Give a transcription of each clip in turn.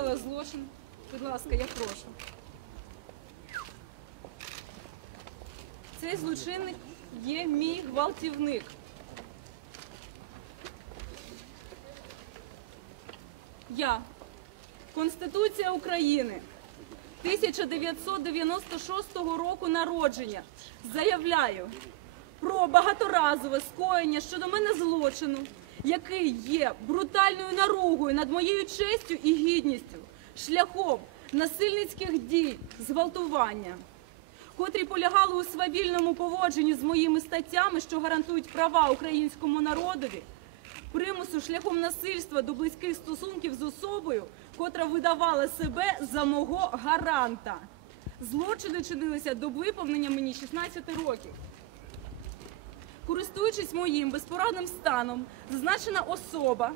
Злочин, будь ласка, я прошу. Цей злочинник є мій гвалтівник. Я, Конституція України. 1996 року народження, заявляю про багаторазове скоєння щодо мене злочину, який є брутальною наругою над моєю честю і гідністю, шляхом насильницьких дій, зґвалтування, котрі полягали у свавільному поводженні з моїми статтями, що гарантують права українському народові, примусу шляхом насильства до близьких стосунків з особою, котра видавала себе за мого гаранта. Злочини чинилися до виповнення мені 16 років. Користуючись моїм безпорадним станом, зазначена особа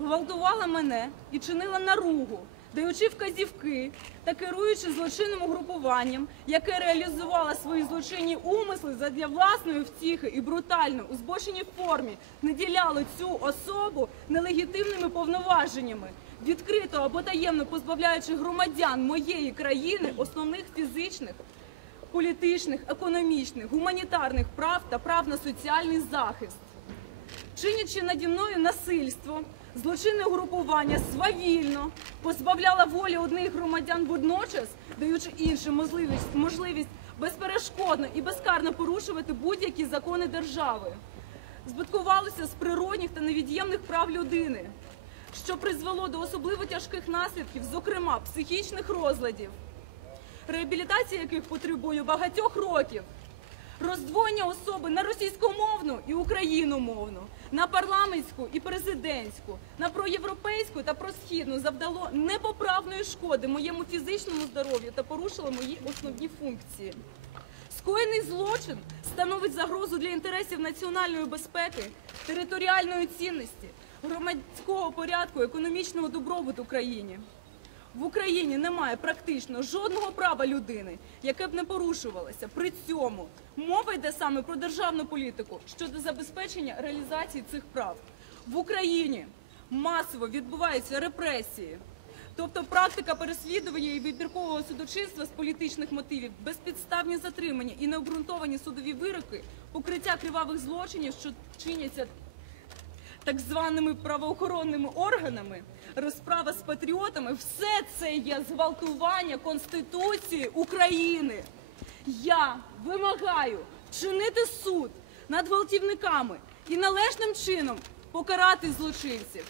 гвалтувала мене і чинила наругу, даючи вказівки та керуючи злочинним угрупуванням, яке реалізувало свої злочинні умисли задля власної втіхи і брутально у збоченій формі наділяло цю особу нелегітимними повноваженнями, відкрито або таємно позбавляючи громадян моєї країни основних фізичних політичних, економічних, гуманітарних прав та прав на соціальний захист. Чинячи наді мною насильство, злочинне угрупування свавільно позбавляла волі одних громадян водночас, даючи іншим можливість, можливість безперешкодно і безкарно порушувати будь-які закони держави. Збиткувалося з природних та невід'ємних прав людини, що призвело до особливо тяжких наслідків, зокрема психічних розладів реабілітація яких потребує багатьох років. Роздвоєння особи на російськомовну і україномовну, на парламентську і президентську, на проєвропейську та просхідну завдало непоправної шкоди моєму фізичному здоров'ю та порушило мої основні функції. Скоєний злочин становить загрозу для інтересів національної безпеки, територіальної цінності, громадського порядку, економічного добробуту країні. В Україні немає практично жодного права людини, яке б не порушувалося. При цьому мова йде саме про державну політику щодо забезпечення реалізації цих прав. В Україні масово відбуваються репресії, тобто практика переслідування і вибіркового судочинства з політичних мотивів, безпідставні затримання і необґрунтовані судові вироки, покриття кривавих злочинів, що чиняться так званими правоохоронними органами, розправа з патріотами, все це є зґвалтування Конституції України. Я вимагаю чинити суд над гвалтівниками і належним чином покарати злочинців.